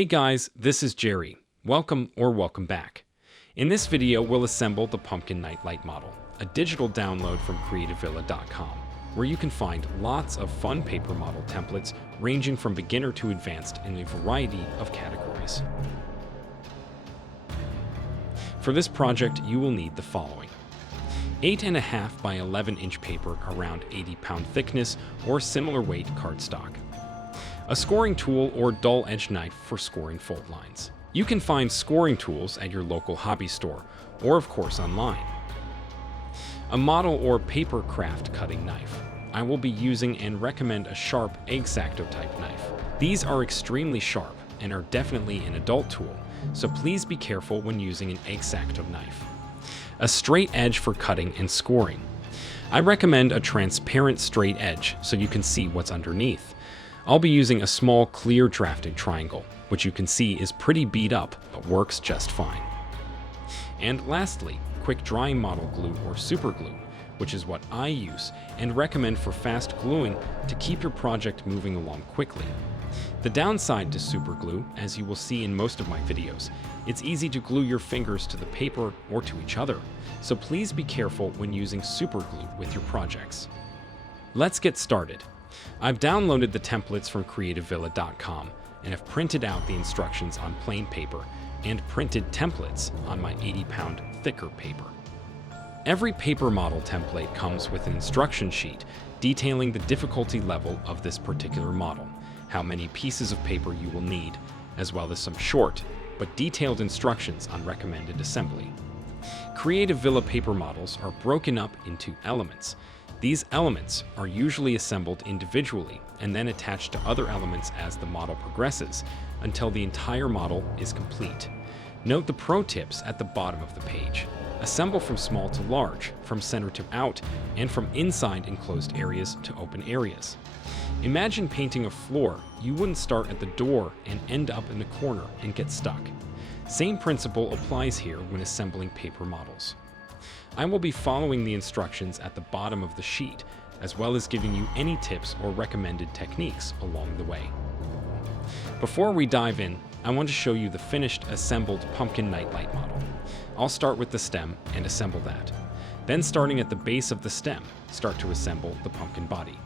Hey guys, this is Jerry. Welcome back. In this video, we'll assemble the Pumpkin Nightlight model, a digital download from creativevilla.com, where you can find lots of fun paper model templates ranging from beginner to advanced in a variety of categories. For this project, you will need the following: 8.5 by 11 inch paper around 80-pound thickness or similar weight cardstock, a scoring tool or dull edge knife for scoring fold lines. You can find scoring tools at your local hobby store or of course online. A model or paper craft cutting knife. I will be using and recommend a sharp X-Acto type knife. These are extremely sharp and are definitely an adult tool, so please be careful when using an X-Acto knife. A straight edge for cutting and scoring. I recommend a transparent straight edge so you can see what's underneath. I'll be using a small clear drafting triangle, which you can see is pretty beat up but works just fine. And lastly, quick drying model glue or super glue, which is what I use and recommend for fast gluing to keep your project moving along quickly. The downside to super glue, as you will see in most of my videos, it's easy to glue your fingers to the paper or to each other, so please be careful when using super glue with your projects. Let's get started. I've downloaded the templates from creativevilla.com and have printed out the instructions on plain paper and printed templates on my 80-pound thicker paper. Every paper model template comes with an instruction sheet detailing the difficulty level of this particular model, how many pieces of paper you will need, as well as some short but detailed instructions on recommended assembly. Creative Villa paper models are broken up into elements. These elements are usually assembled individually and then attached to other elements as the model progresses until the entire model is complete. Note the pro tips at the bottom of the page. Assemble from small to large, from center to out, and from inside enclosed areas to open areas. Imagine painting a floor. You wouldn't start at the door and end up in the corner and get stuck. Same principle applies here when assembling paper models. I will be following the instructions at the bottom of the sheet, as well as giving you any tips or recommended techniques along the way. Before we dive in, I want to show you the finished assembled Pumpkin Nightlight model. I'll start with the stem and assemble that. Then, starting at the base of the stem, start to assemble the pumpkin body.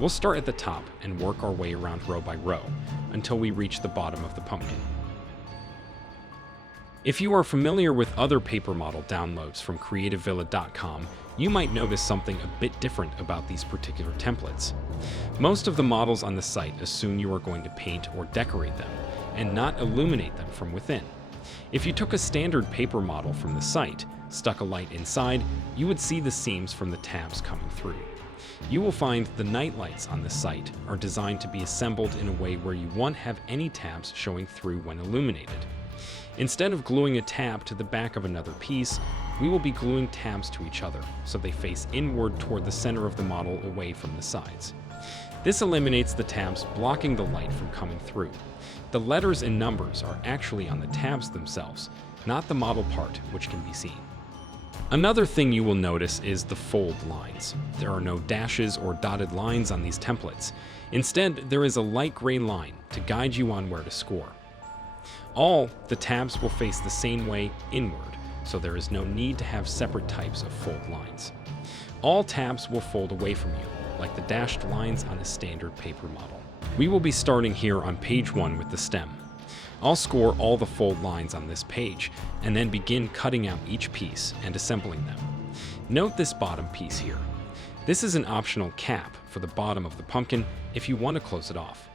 We'll start at the top and work our way around row by row until we reach the bottom of the pumpkin. If you are familiar with other paper model downloads from creativevilla.com, you might notice something a bit different about these particular templates. Most of the models on the site assume you are going to paint or decorate them, and not illuminate them from within. If you took a standard paper model from the site, stuck a light inside, you would see the seams from the tabs coming through. You will find the night lights on the site are designed to be assembled in a way where you won't have any tabs showing through when illuminated. Instead of gluing a tab to the back of another piece, we will be gluing tabs to each other so they face inward toward the center of the model away from the sides. This eliminates the tabs blocking the light from coming through. The letters and numbers are actually on the tabs themselves, not the model part, which can be seen. Another thing you will notice is the fold lines. There are no dashes or dotted lines on these templates. Instead, there is a light gray line to guide you on where to score. All the tabs will face the same way inward, so there is no need to have separate types of fold lines. All tabs will fold away from you, like the dashed lines on a standard paper model. We will be starting here on page 1 with the stem. I'll score all the fold lines on this page, and then begin cutting out each piece and assembling them. Note this bottom piece here. This is an optional cap for the bottom of the pumpkin if you want to close it off.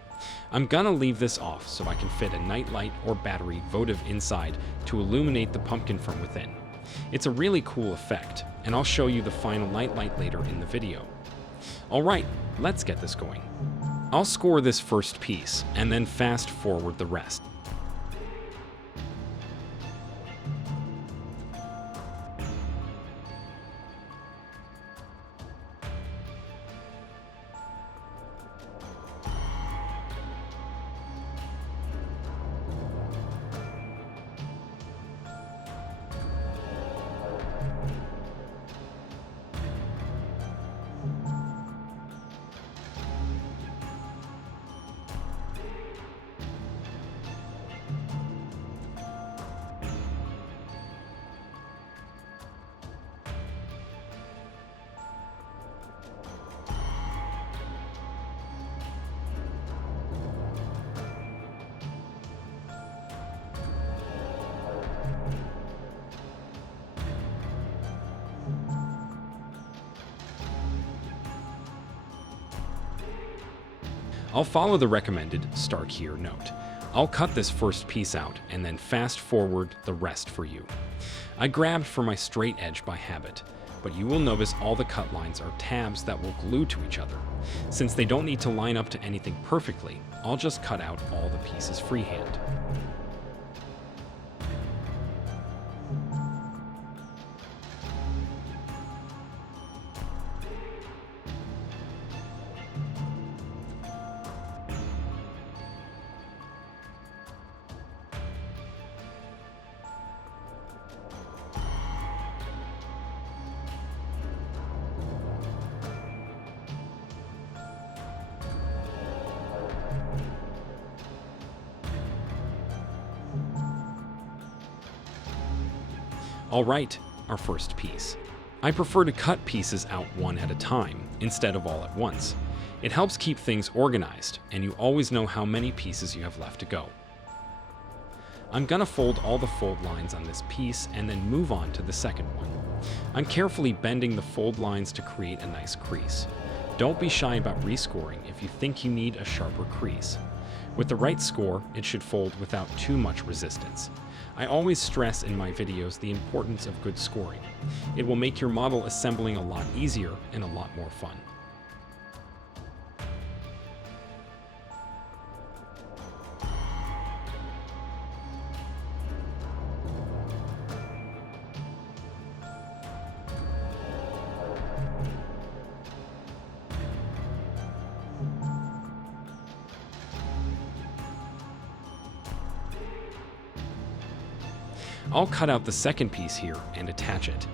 I'm gonna leave this off so I can fit a nightlight or battery votive inside to illuminate the pumpkin from within. It's a really cool effect, and I'll show you the final nightlight later in the video. Alright, let's get this going. I'll score this first piece and then fast forward the rest. I'll follow the recommended "start here" note. I'll cut this first piece out and then fast forward the rest for you. I grabbed for my straight edge by habit, but you will notice all the cut lines are tabs that will glue to each other. Since they don't need to line up to anything perfectly, I'll just cut out all the pieces freehand. Alright, our first piece. I prefer to cut pieces out one at a time, instead of all at once. It helps keep things organized, and you always know how many pieces you have left to go. I'm gonna fold all the fold lines on this piece and then move on to the second one. I'm carefully bending the fold lines to create a nice crease. Don't be shy about rescoring if you think you need a sharper crease. With the right score, it should fold without too much resistance. I always stress in my videos the importance of good scoring. It will make your model assembling a lot easier and a lot more fun. I'll cut out the second piece here and attach it.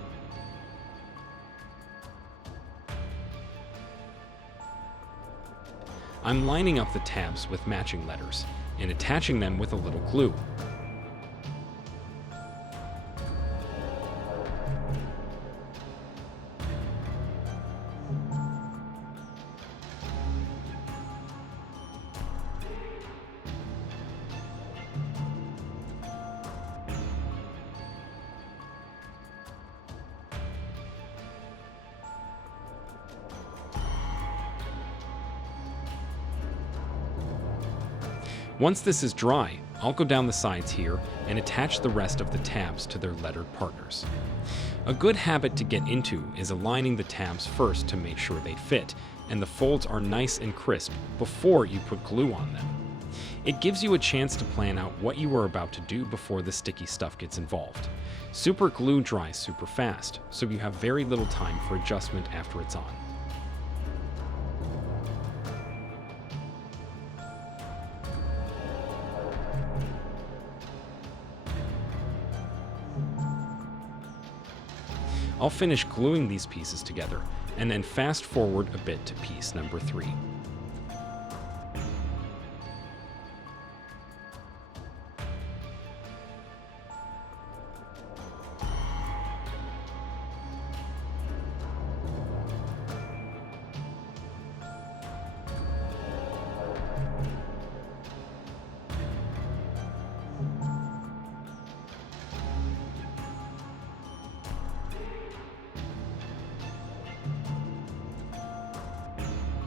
I'm lining up the tabs with matching letters and attaching them with a little glue. Once this is dry, I'll go down the sides here and attach the rest of the tabs to their lettered partners. A good habit to get into is aligning the tabs first to make sure they fit and the folds are nice and crisp before you put glue on them. It gives you a chance to plan out what you are about to do before the sticky stuff gets involved. Super glue dries super fast, so you have very little time for adjustment after it's on. I'll finish gluing these pieces together and then fast forward a bit to piece number 3.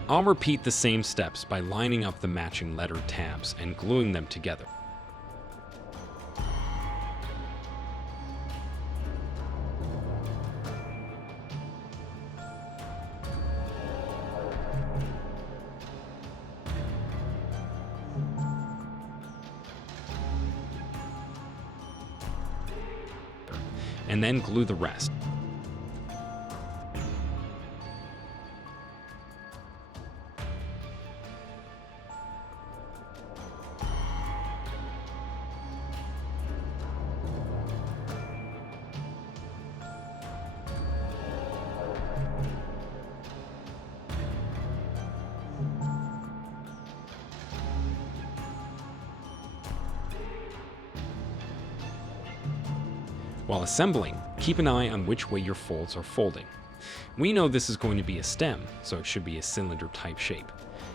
I'll repeat the same steps by lining up the matching lettered tabs and gluing them together. And then glue the rest. While assembling, keep an eye on which way your folds are folding. We know this is going to be a stem, so it should be a cylinder-type shape.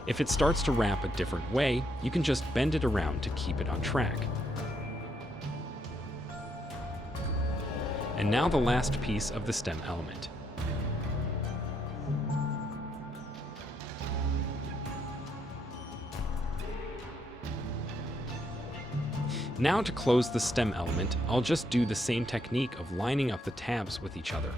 If it starts to wrap a different way, you can just bend it around to keep it on track. And now the last piece of the stem element. Now to close the stem element, I'll just do the same technique of lining up the tabs with each other.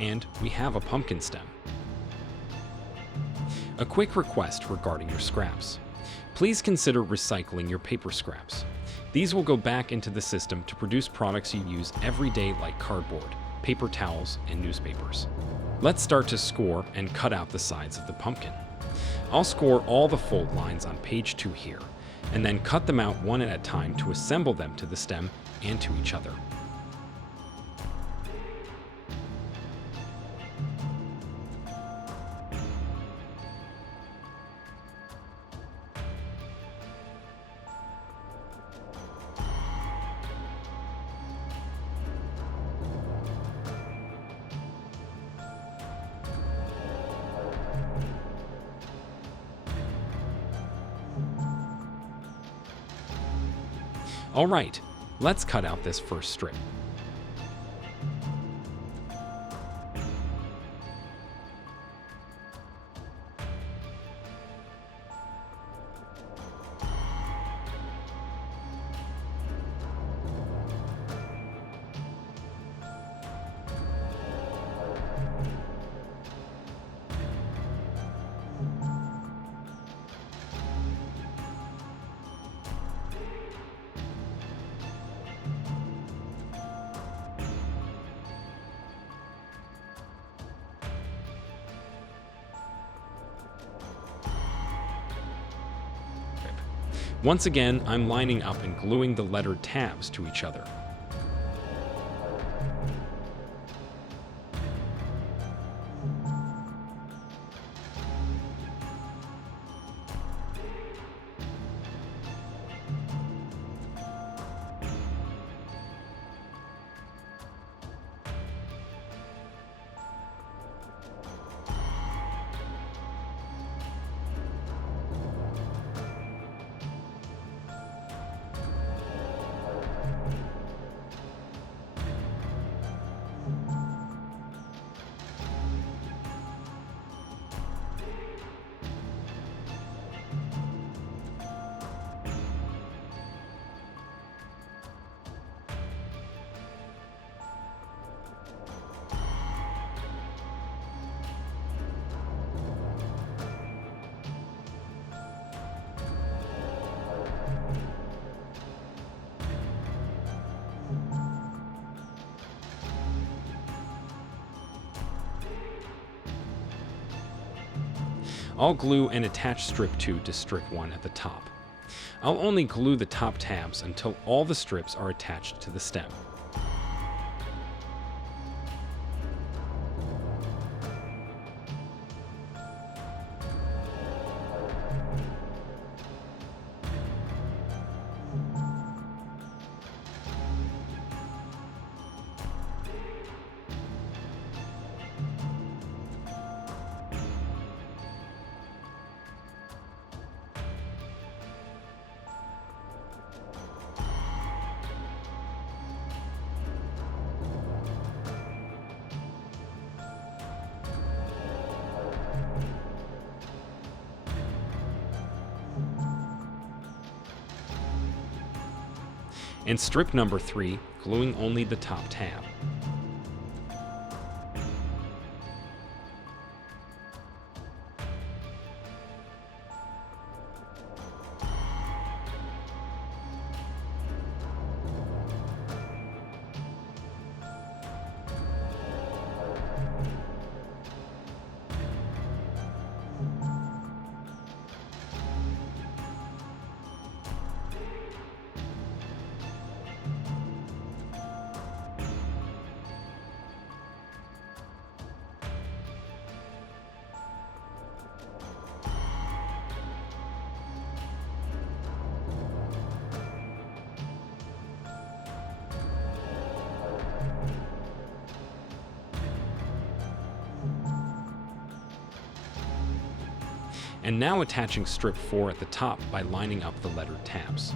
And we have a pumpkin stem. A quick request regarding your scraps. Please consider recycling your paper scraps. These will go back into the system to produce products you use every day like cardboard, paper towels, and newspapers. Let's start to score and cut out the sides of the pumpkin. I'll score all the fold lines on page 2 here, and then cut them out one at a time to assemble them to the stem and to each other. All right, let's cut out this first strip. Once again, I'm lining up and gluing the lettered tabs to each other. I'll glue and attach strip 2 to strip 1 at the top. I'll only glue the top tabs until all the strips are attached to the stem. And strip number 3, gluing only the top tab. And now attaching strip 4 at the top by lining up the lettered tabs.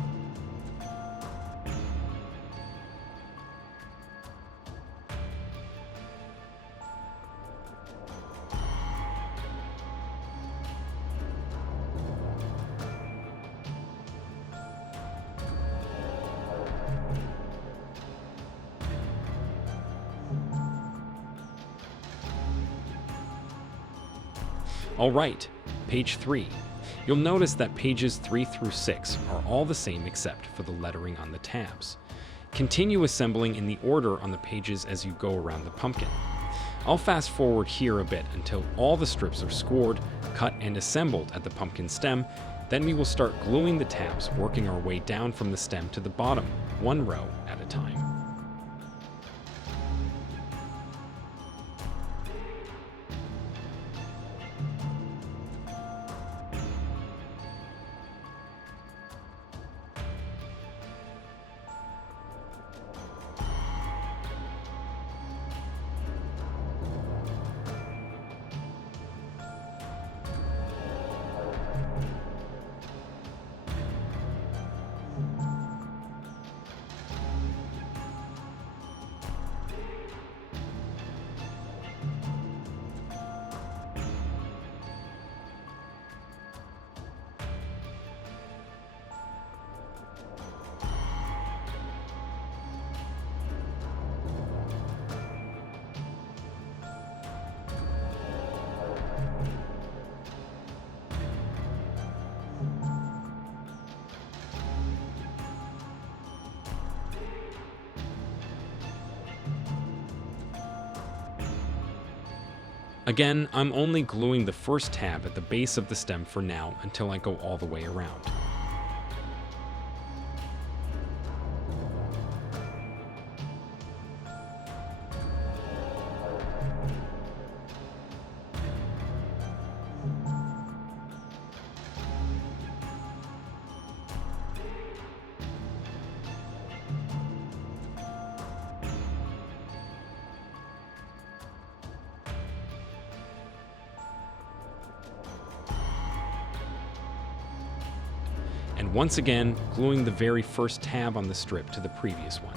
Alright, page 3. You'll notice that pages 3 through 6 are all the same except for the lettering on the tabs. Continue assembling in the order on the pages as you go around the pumpkin. I'll fast forward here a bit until all the strips are scored, cut, and assembled at the pumpkin stem. Then we will start gluing the tabs, working our way down from the stem to the bottom, one row at a time. Again, I'm only gluing the first tab at the base of the stem for now until I go all the way around. And once again, gluing the very first tab on the strip to the previous one.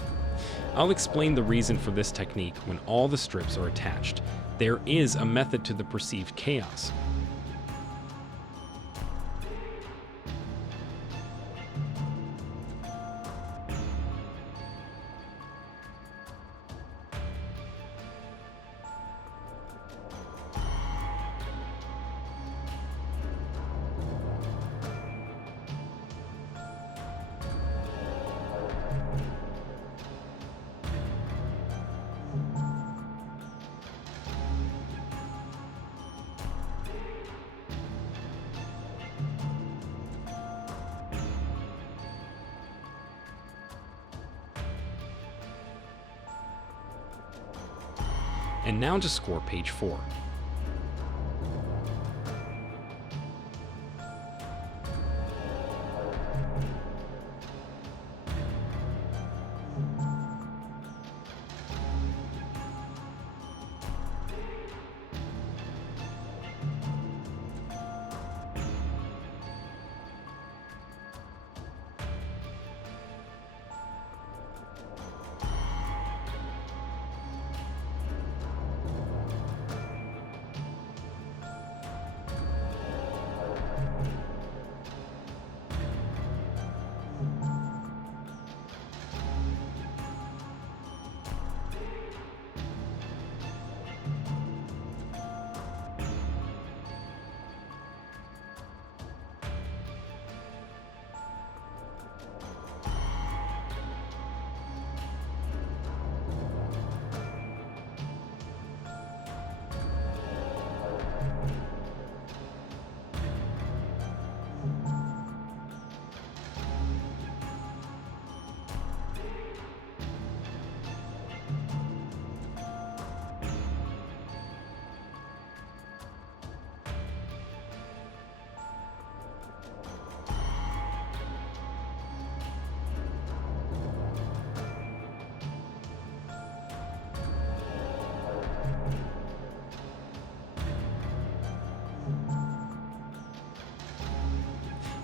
I'll explain the reason for this technique when all the strips are attached. There is a method to the perceived chaos. And now to score page 4.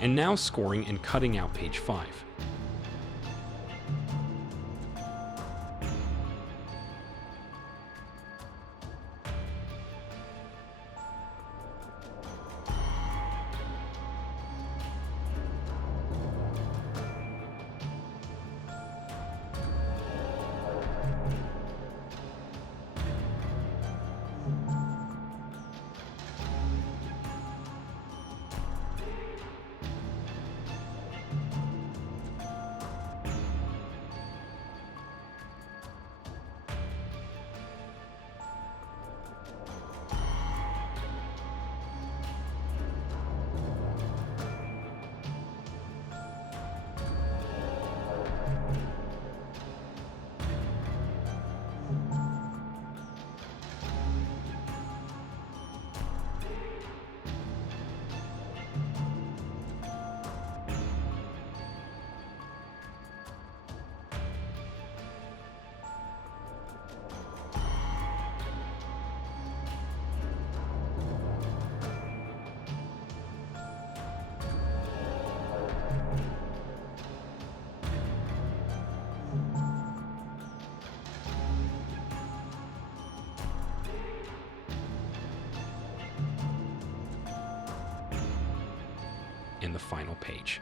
And now scoring and cutting out page 5. And the final page.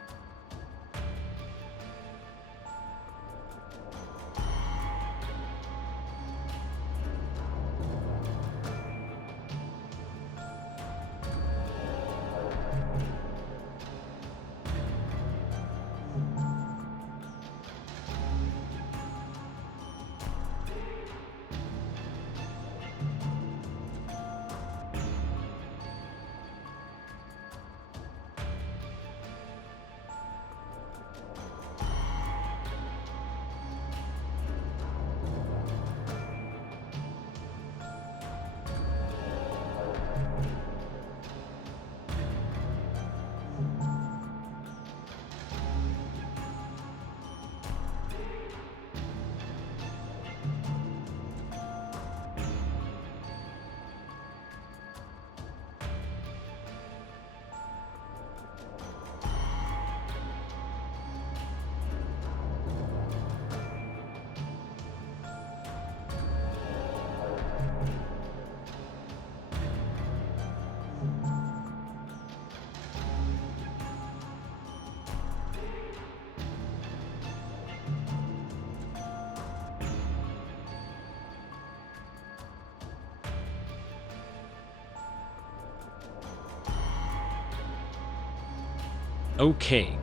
Okay,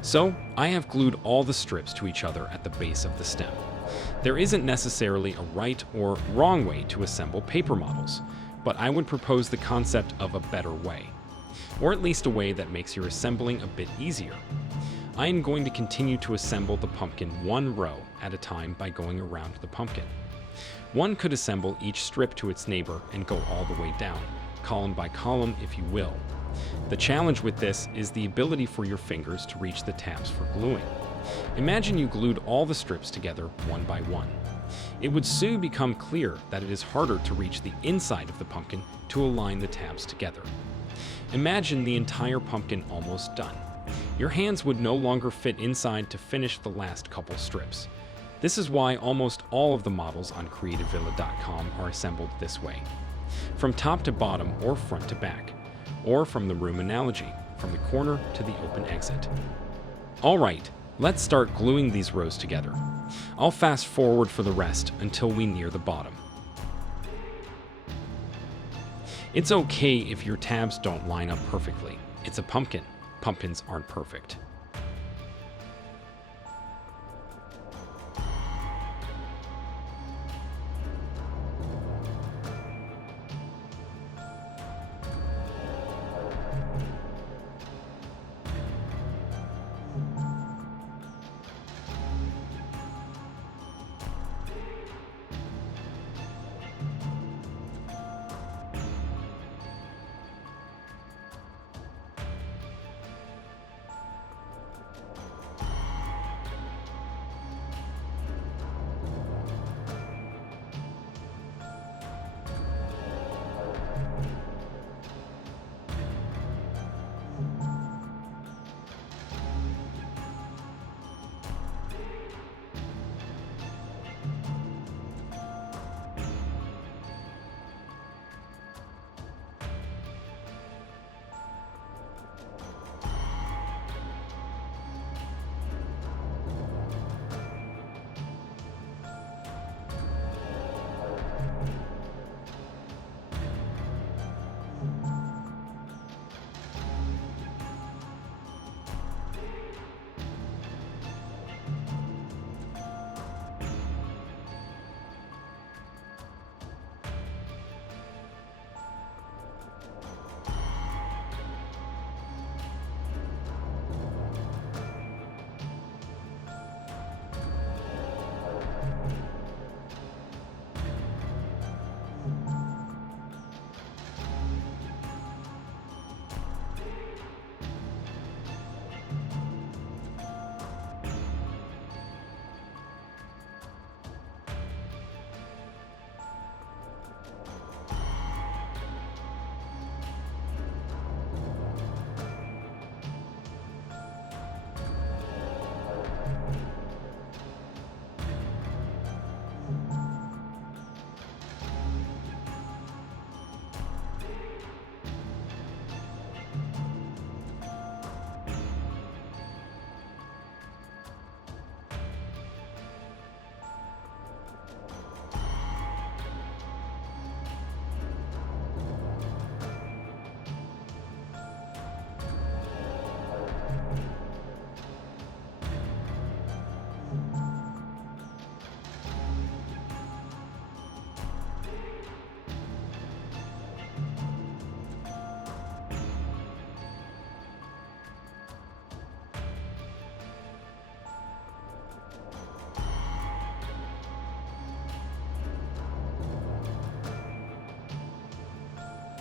so I have glued all the strips to each other at the base of the stem. There isn't necessarily a right or wrong way to assemble paper models, but I would propose the concept of a better way, or at least a way that makes your assembling a bit easier. I am going to continue to assemble the pumpkin one row at a time by going around the pumpkin. One could assemble each strip to its neighbor and go all the way down, column by column if you will. The challenge with this is the ability for your fingers to reach the tabs for gluing. Imagine you glued all the strips together one by one. It would soon become clear that it is harder to reach the inside of the pumpkin to align the tabs together. Imagine the entire pumpkin almost done. Your hands would no longer fit inside to finish the last couple strips. This is why almost all of the models on CreativeVilla.com are assembled this way, from top to bottom or front to back, or from the room analogy, from the corner to the open exit. Alright, let's start gluing these rows together. I'll fast forward for the rest until we near the bottom. It's okay if your tabs don't line up perfectly. It's a pumpkin. Pumpkins aren't perfect.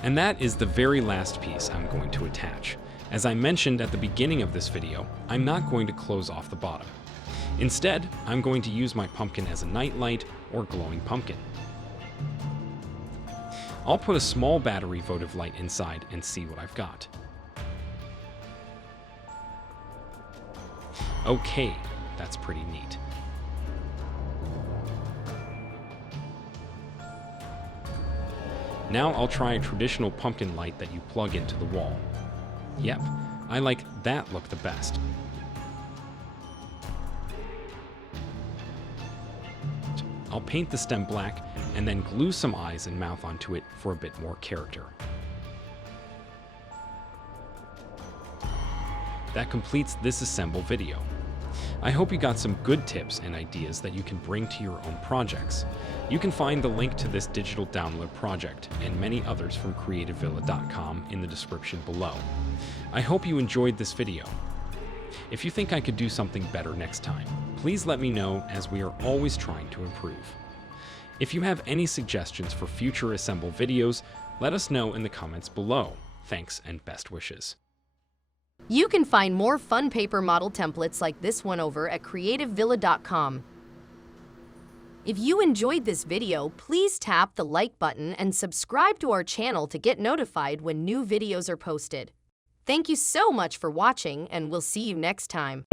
And that is the very last piece I'm going to attach. As I mentioned at the beginning of this video, I'm not going to close off the bottom. Instead, I'm going to use my pumpkin as a nightlight or glowing pumpkin. I'll put a small battery votive light inside and see what I've got. Okay, that's pretty neat. Now I'll try a traditional pumpkin light that you plug into the wall. Yep, I like that look the best. I'll paint the stem black and then glue some eyes and mouth onto it for a bit more character. That completes this assemble video. I hope you got some good tips and ideas that you can bring to your own projects. You can find the link to this digital download project and many others from creativevilla.com in the description below. I hope you enjoyed this video. If you think I could do something better next time, please let me know, as we are always trying to improve. If you have any suggestions for future assemble videos, let us know in the comments below. Thanks and best wishes. You can find more fun paper model templates like this one over at creativevilla.com. If you enjoyed this video, please tap the like button and subscribe to our channel to get notified when new videos are posted. Thank you so much for watching, and we'll see you next time.